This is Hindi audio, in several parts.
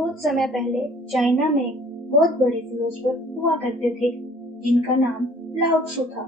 बहुत समय पहले चाइना में एक बहुत बड़े फिलोसोफर हुआ करते थे जिनका नाम लाओ त्सु था।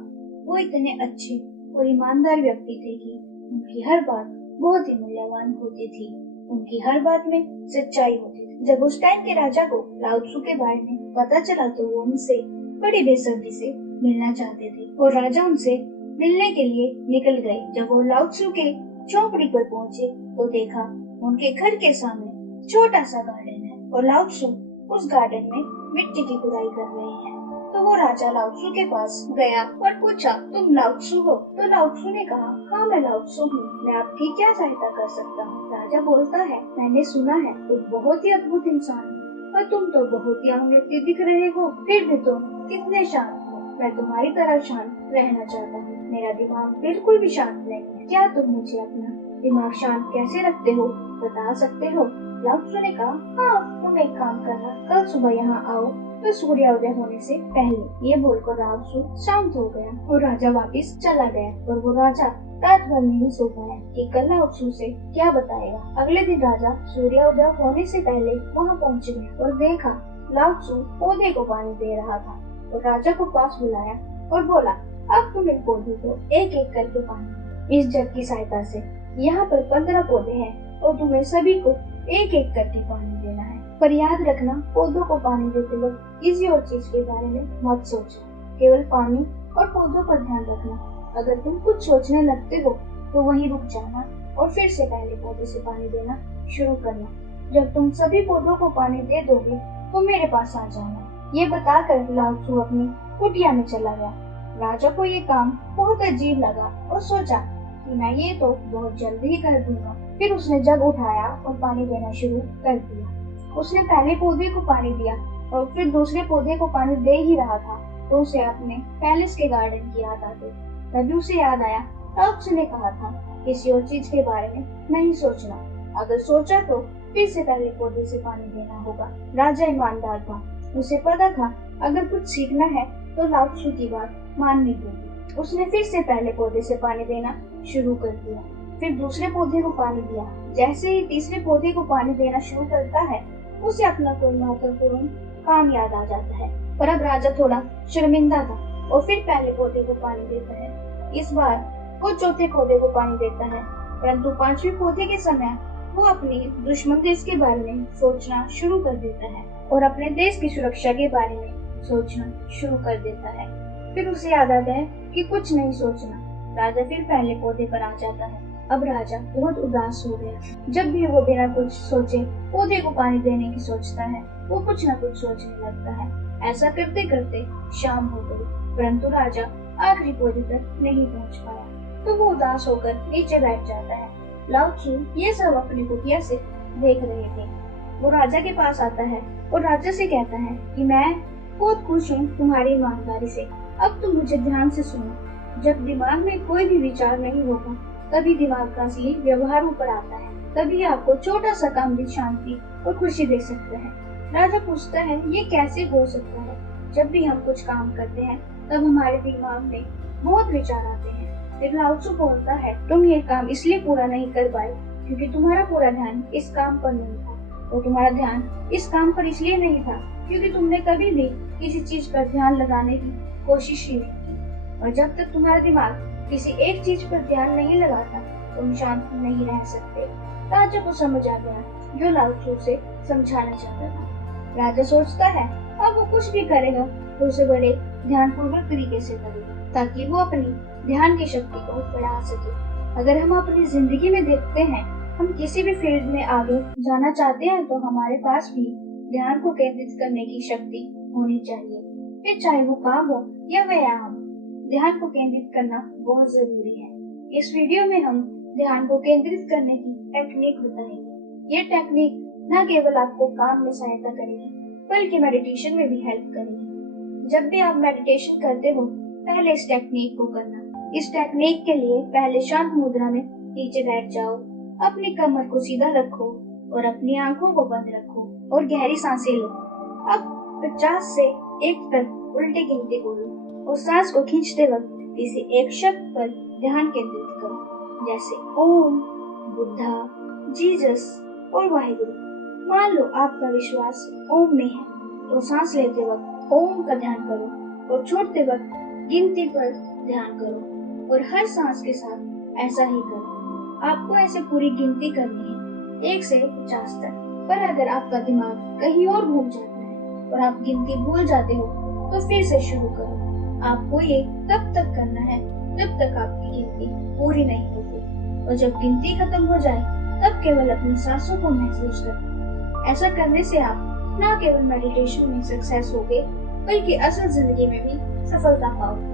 वो इतने अच्छे और ईमानदार व्यक्ति थे कि उनकी हर बात बहुत ही मूल्यवान होती थी। उनकी हर बात में सच्चाई होती थी। जब उस टाइम के राजा को लाओ त्सु के बारे में पता चला तो वो उनसे बड़ी बेसब्री से मिलना चाहते थे और राजा उनसे मिलने के लिए निकल गए। जब वो लाओ त्सु के झोपड़ी पर पहुंचे तो देखा उनके घर के सामने छोटा सा गार्डन है और लाओ त्सु उस गार्डन में मिट्टी की खुदाई कर रहे हैं। तो वो राजा लाओ त्सु के पास गया और पूछा, तुम लाओ त्सु हो? तो लाओ त्सु ने कहा, हाँ मैं लाओ त्सु हूँ, मैं आपकी क्या सहायता कर सकता हूँ? राजा बोलता है, मैंने सुना है तुम बहुत ही अद्भुत इंसान हो और तुम तो बहुत ही आम व्यक्ति दिख रहे हो, फिर भी तुम कितने शांत हो। मैं तुम्हारी तरह शांत रहना चाहता हूँ। मेरा दिमाग बिल्कुल भी शांत नहीं है। क्या तुम मुझे अपना दिमाग शांत कैसे रखते हो बता सकते हो? लाओ त्सु ने कहा, हाँ तुम एक काम करना, कल सुबह यहाँ आओ तो सूर्योदय होने से पहले। ये बोलकर लाओ त्सु शांत हो गया और राजा वापस चला गया और वो राजा रात भर नहीं सो पाया कि कल लाओ त्सु से क्या बताएगा। अगले दिन राजा सूर्योदय होने से पहले वहाँ पहुँच गया और देखा लाओ त्सु पौधे को पानी दे रहा था और राजा को पास बुलाया और बोला, अब तुम इन पौधों को एक एक करके पानी दो। इस जग की सहायता से यहाँ पर 15 पौधे हैं और तुम्हें सभी को एक एक करके पानी देना है। पर याद रखना, पौधों को पानी देते वक्त किसी और चीज के बारे में मत सोचना, केवल पानी और पौधों पर ध्यान रखना। अगर तुम कुछ सोचने लगते हो तो वहीं रुक जाना और फिर से पहले पौधे से पानी देना शुरू करना। जब तुम सभी पौधों को पानी दे दोगे तो मेरे पास आ जाना। ये बताकर लाओ त्सु अपनी कुटिया में चला गया। राजा को ये काम बहुत अजीब लगा और सोचा कि मैं ये तो बहुत जल्दी ही कर दूंगा। फिर उसने जग उठाया और पानी देना शुरू कर दिया। उसने पहले पौधे को पानी दिया और फिर दूसरे पौधे को पानी दे ही रहा था तो उसे अपने पैलेस के गार्डन की याद आ गई। तभी उसे याद आया, लाओ त्सु ने कहा था किसी और चीज के बारे में नहीं सोचना, अगर सोचा तो फिर से पहले पौधे से पानी देना होगा। राजा ईमानदार था, उसे पता था अगर कुछ सीखना है तो लाओ त्सु की बात माननी होगी। उसने फिर से पहले पौधे से पानी देना शुरू कर दिया, फिर दूसरे पौधे को पानी दिया। जैसे ही तीसरे पौधे को पानी देना शुरू करता है उसे अपना कोई महत्वपूर्ण काम याद आ जाता है। पर अब राजा थोड़ा शर्मिंदा था और फिर पहले पौधे को पानी देता है। इस बार वो चौथे पौधे को पानी देता है, परंतु 5वें पौधे के समय वो अपने दुश्मन देश के बारे में सोचना शुरू कर देता है और अपने देश की सुरक्षा के बारे में सोचना शुरू कर देता है। फिर उसे याद आता है कि कुछ नहीं सोचना। राजा फिर पहले पौधे पर आ जाता है। अब राजा बहुत उदास हो गया। जब भी वो बिना कुछ सोचे पौधे को पानी देने की सोचता है वो कुछ न कुछ सोचने लगता है। ऐसा करते करते शाम हो गई, परंतु राजा आखिरी पौधे तक नहीं पहुंच पाया तो वो उदास होकर नीचे बैठ जाता है। लाओ त्सु ये सब अपनी कुटिया से देख रहे थे। वो राजा के पास आता है और राजा से कहता है कि मैं बहुत खुश हूँ तुम्हारी ईमानदारी से। अब तुम मुझे ध्यान से सुनो। जब दिमाग में कोई भी विचार नहीं होगा तभी दिमाग का असली व्यवहार ऊपर आता है, तभी आपको छोटा सा काम भी शांति और खुशी दे सकता है। राजा पूछता है, ये कैसे हो सकता है? जब भी हम कुछ काम करते हैं तब हमारे दिमाग में बहुत विचार आते हैं। फिर लाओ त्सु बोलता है, तुम ये काम इसलिए पूरा नहीं कर पाए क्योंकि तुम्हारा पूरा ध्यान इस काम पर नहीं था और तुम्हारा ध्यान इस काम पर इसलिए नहीं था क्योंकि तुमने कभी भी किसी चीज पर ध्यान लगाने की कोशिश ही नहीं की। और जब तक तुम्हारा दिमाग किसी एक चीज पर ध्यान नहीं लगाता तुम शांत नहीं रह सकते। राजा को समझ आ गया जो लाओ त्सु से समझाना चाहता था। राजा सोचता है अब वो कुछ भी करेगा तो उसे बड़े ध्यानपूर्वक तरीके से करेगा ताकि वो अपनी ध्यान की शक्ति को बढ़ा सके। अगर हम अपनी जिंदगी में देखते हैं, हम किसी भी फील्ड में आगे जाना चाहते हैं तो हमारे पास भी ध्यान को केंद्रित करने की शक्ति होनी चाहिए। फिर चाहे वो काम हो या व्यायाम, ध्यान को केंद्रित करना बहुत जरूरी है। इस वीडियो में हम ध्यान को केंद्रित करने की टेक्निक बताएंगे। ये टेक्निक न केवल आपको काम में सहायता करेगी बल्कि मेडिटेशन में भी हेल्प करेगी। जब भी आप मेडिटेशन करते हो पहले इस टेक्निक को करना। इस टेक्निक के लिए पहले शांत मुद्रा में नीचे बैठ जाओ, अपनी कमर को सीधा रखो और अपनी आंखों को बंद रखो और गहरी सांसें लो। अब 50 से 1 तक उल्टी गिनती बोलो और सांस को खींचते वक्त किसी एक शब्द पर ध्यान केंद्रित करो, जैसे ओम, बुद्धा, जीसस और वाहिगुरु। मान लो आपका विश्वास ओम में है, तो सांस लेते वक्त ओम का ध्यान करो और छोड़ते वक्त गिनती पर ध्यान करो और हर सांस के साथ ऐसा ही करो। आपको ऐसे पूरी गिनती करनी है 1 से 50 तक। पर अगर आपका दिमाग कहीं और घूम जाता है और आप गिनती भूल जाते हो तो फिर से शुरू करो। आपको ये तब तक करना है जब तक आपकी गिनती पूरी नहीं होती, और जब गिनती खत्म हो जाए तब केवल अपनी सांसों को महसूस करें। ऐसा करने से आप न केवल मेडिटेशन में सक्सेस होगे बल्कि असल जिंदगी में भी सफलता पाओगे।